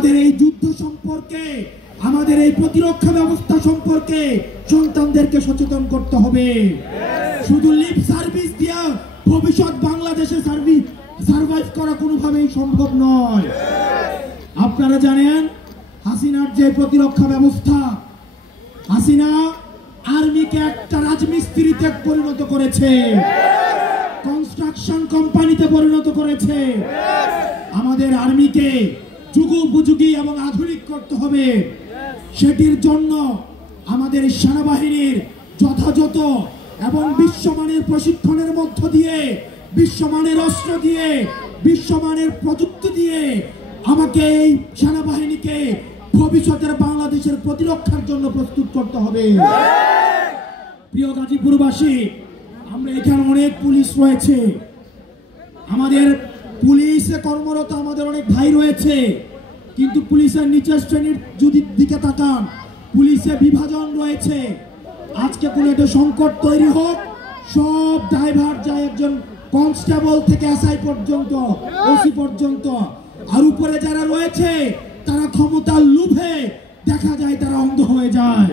আমাদের এই যুদ্ধ সম্পর্কে, আমাদের এই প্রতিরক্ষা ব্যবস্থা সম্পর্কে সন্তানদেরকে সচেতন করতে হবে। শুধু লিপ সার্ভিস দিয়া ভবিষ্যৎ বাংলাদেশে সার্ভাইভ করা কোনোভাবেই সম্ভব নয়। আপনারা জানেন হাসিনার যে প্রতিরক্ষা ব্যবস্থা, হাসিনা আর্মিকে একটা রাজমিস্ত্রিতে পরিণত করেছে, কনস্ট্রাকশন কোম্পানিতে পরিণত করেছে। আমাদের আর্মিকে যুগোপযোগী এবং আধুনিক করতে হবে। সেটির জন্য আমাদের সেনাবাহিনীর যথাযথ এবং বিশ্বমানের প্রশিক্ষণের মধ্য দিয়ে, বিশ্বমানের অস্ত্র দিয়ে, বিশ্বমানের প্রযুক্তি দিয়ে আমাকে এই সেনাবাহিনীকে ভবিষ্যতের বাংলাদেশের প্রতিরক্ষার জন্য প্রস্তুত করতে হবে। প্রিয় গাজীপুরবাসী, আমরা এখানে অনেক পুলিশ রয়েছে, আমাদের পুলিশে কর্মরত আমাদের অনেক ভাই রয়েছে, কিন্তু পুলিশের নিচের শ্রেণীর যদি দিকে তাকান, পুলিশে বিভাজন রয়েছে। আজকে কোনো একটা সংকট তৈরি হোক, সব ড্রাইভার যায় একজন কনস্টেবল থেকে এসআই পর্যন্ত, ওসি পর্যন্ত, আর উপরে যারা রয়েছে তারা ক্ষমতার লোভে দেখা যায় তারা অন্ধ হয়ে যায়।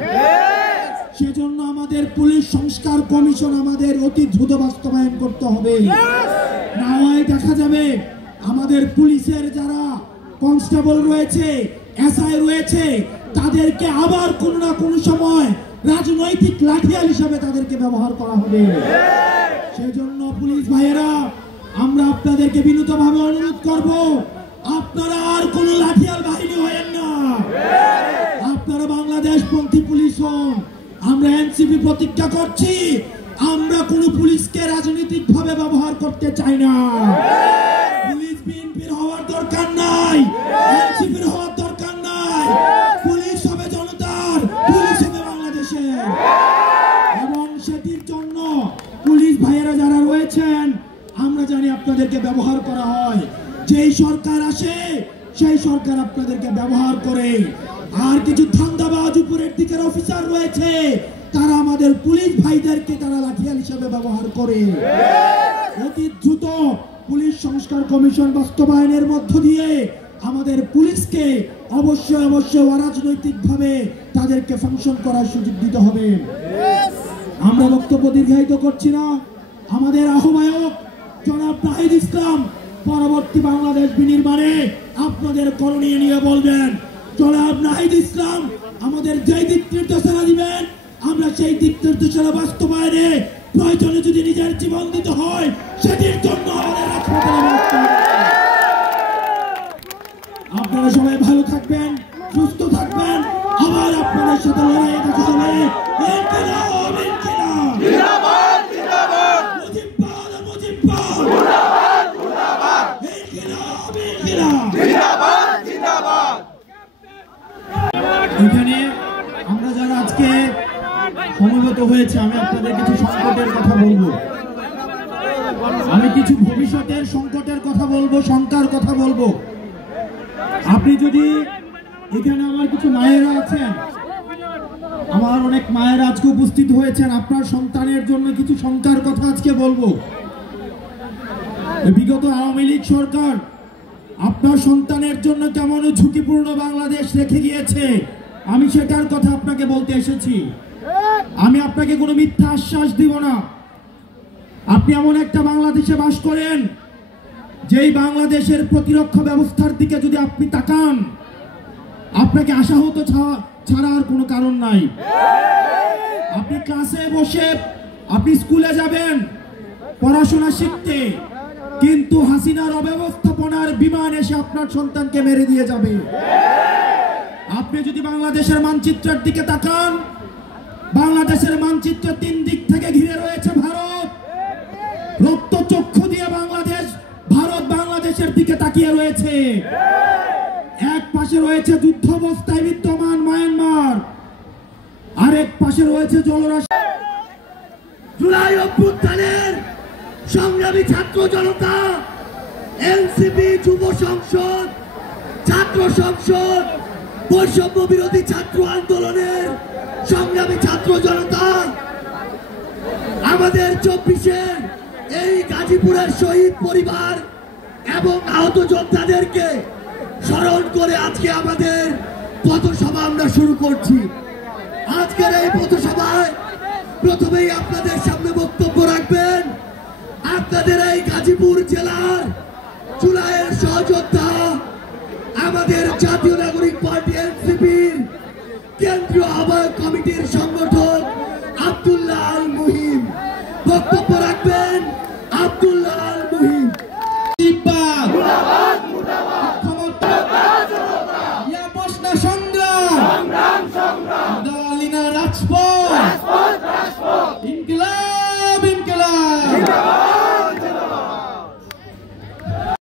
সেজন্য আমাদের পুলিশ সংস্কার কমিশন আমাদের অতি দ্রুত বাস্তবায়ন করতে হবে। না হয় দেখা যাবে আমাদের পুলিশের যারা কনস্টেবল রয়েছে, এসআই রয়েছে, তাদেরকে আবার কোনো না কোনো সময় রাজনৈতিক লাঠিয়াল হিসাবে তাদেরকে ব্যবহার করা হবে। সেজন্য পুলিশ ভাইয়েরা, আমরা আপনাদেরকে বিনীতভাবে অনুরোধ করব, আপনারা আর কোনো লাঠিয়াল বাহিনী হয়েন না, আপনারা বাংলাদেশপন্থী পুলিশ হন। আমরা এনসিপি প্রতিজ্ঞা করছি, আমরা কোন পুলিশকে রাজনৈতিক ভাবে ব্যবহার করতে চাই না। পুলিশ বিএনপির হওয়ার দরকার নাই, এনসিপির হওয়ার দরকার নাই। পুলিশ হবে জনতার, পুলিশ হবে বাংলাদেশের। এবং সেটির জন্য পুলিশ ভাইয়েরা যারা রয়েছেন, আমরা জানি আপনাদেরকে ব্যবহার করা হয়। যেই সরকার আসে সেই সরকার আপনাদেরকে ব্যবহার করে। আর কিছু ধান্দাবাজ উপরের দিকের অফিসার রয়েছে, তারা আমাদের পুলিশ ভাইদেরকে তারা লাঠিয়াল হিসেবে ব্যবহার করে। অতি দ্রুত পুলিশ সংস্কার কমিশন বাস্তবায়নের মধ্য দিয়ে আমাদের পুলিশকে অবশ্যই অরাজনৈতিক ভাবে তাদেরকে ফাংশন করার সুযোগ দিতে হবে। আমরা বক্তব্য দীর্ঘায়িত করছি না। আমাদের আহ্বায়ক জনাব নাহিদ ইসলাম পরবর্তী বাংলাদেশ বিনির্মাণে আপনাদের করণীয় নিয়ে বলবেন। জনাব নাহিদ ইসলাম আমাদের যে দিক নির্দেশনা দিবেন, আমরা সেই দিক নির্দেশনা বাস্তবায়নে প্রয়োজনে যদি নিজের জীবন দিতে হয়, সেটির জন্য আপনারা সবাই ভালো থাকবেন, সুস্থ থাকবেন। আবার আপনাদের সাথে লড়াইয়ে দেখা হবে। ইনকিলাব, ইনকিলাব, জিন্দাবাদ, জিন্দাবাদ, মুজিববাদ, মুজিববাদ, মুর্দাবাদ, মুর্দাবাদ, ইনকিলাব, ইনকিলাব, জিন্দাবাদ, জিন্দাবাদ। এখানে আমরা যারা আজকে সমবেত হয়েছে, আমি আপনাদের কিছু সংকটের কথা বলবো, আমি কিছু ভবিষ্যতের সংকটের কথা বলবো, শঙ্কার কথা বলবো। আপনি যদি এখানে আমার কিছু মায়েরা আছেন, আমার অনেক মায়েরা আজকে উপস্থিত হয়েছেন, আপনার সন্তানের জন্য কিছু শঙ্কার কথা আজকে বলবো। বিগত আওয়ামী লীগ সরকার আপনার সন্তানের জন্য কেমন ঝুঁকিপূর্ণ বাংলাদেশ রেখে গিয়েছে, আমি সেটার কথা আপনাকে বলতে এসেছি। আমি আপনাকে কোনো মিথ্যা আশ্বাস দিব না। আপনি এমন একটা বাংলাদেশে বাস করেন, যেই বাংলাদেশের প্রতিরক্ষা ব্যবস্থার দিকে যদি আপনি তাকান, আপনাকে আশাহত ছাড়া আর কোনো কারণ নাই। আপনি ক্লাসে বসে আপনি স্কুলে যাবেন পড়াশোনা শিখতে, কিন্তু হাসিনার অব্যবস্থাপনার বিমান এসে আপনার সন্তানকে মেরে দিয়ে যাবে। আপনি যদি বাংলাদেশের মানচিত্রের দিকে তাকান, বাংলাদেশের মানচিত্র তিন দিক থেকে ঘিরে রয়েছে ভারত। রক্তচক্ষু দিয়ে ভারত বাংলাদেশের দিকে তাকিয়ে রয়েছে। এক পাশে রয়েছে যুদ্ধাবস্থায় বিদ্যমান মায়ানমার, আরেক পাশে রয়েছে জলরাশি। জুলাই অভ্যুত্থানের সংগ্রামী ছাত্র জনতা, এনসিপি, যুব সংসদ, ছাত্র সংসদ, বৈষম্য বিরোধী ছাত্র আন্দোলনের সংগ্রামী ছাত্র জনতা, আমাদের 24-এর এই গাজীপুরের শহীদ পরিবার এবং আহত যোদ্ধাদেরকে স্মরণ করে আজকে আমাদের পথসভা আমরা শুরু করছি। আজকের এই পথসভায় প্রথমেই আপনাদের সামনে বক্তব্য রাখবেন আপনাদের এই গাজীপুর জেলার জুলাইয়ের সহযোদ্ধা, আমাদের জাতীয় নাগরিক পার্টি এনসিপির কেন্দ্রীয় আহ্বায়ক কমিটির সংগঠক আব্দুল্লাহ আল মুহিম। বক্তব্য রাখবেন আব্দুল্লাহ আল মুহিম। রাজপথ